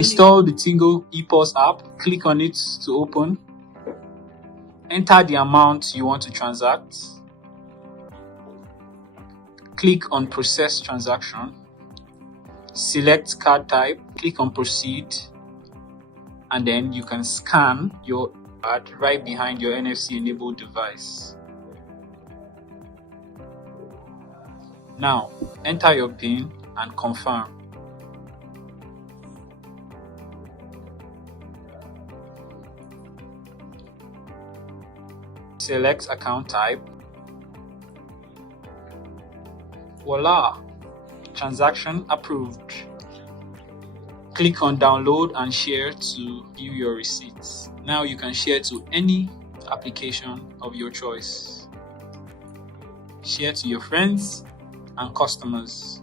Install the TingoePOS app, click on it to open, enter the amount you want to transact, click on process transaction, select card type, click on proceed, and then you can scan your card right behind your NFC enabled device. Now enter your PIN and confirm. Select account type. Voila! Transaction approved. Click on download and share to view your receipts. Now you can share to any application of your choice. Share to your friends and customers.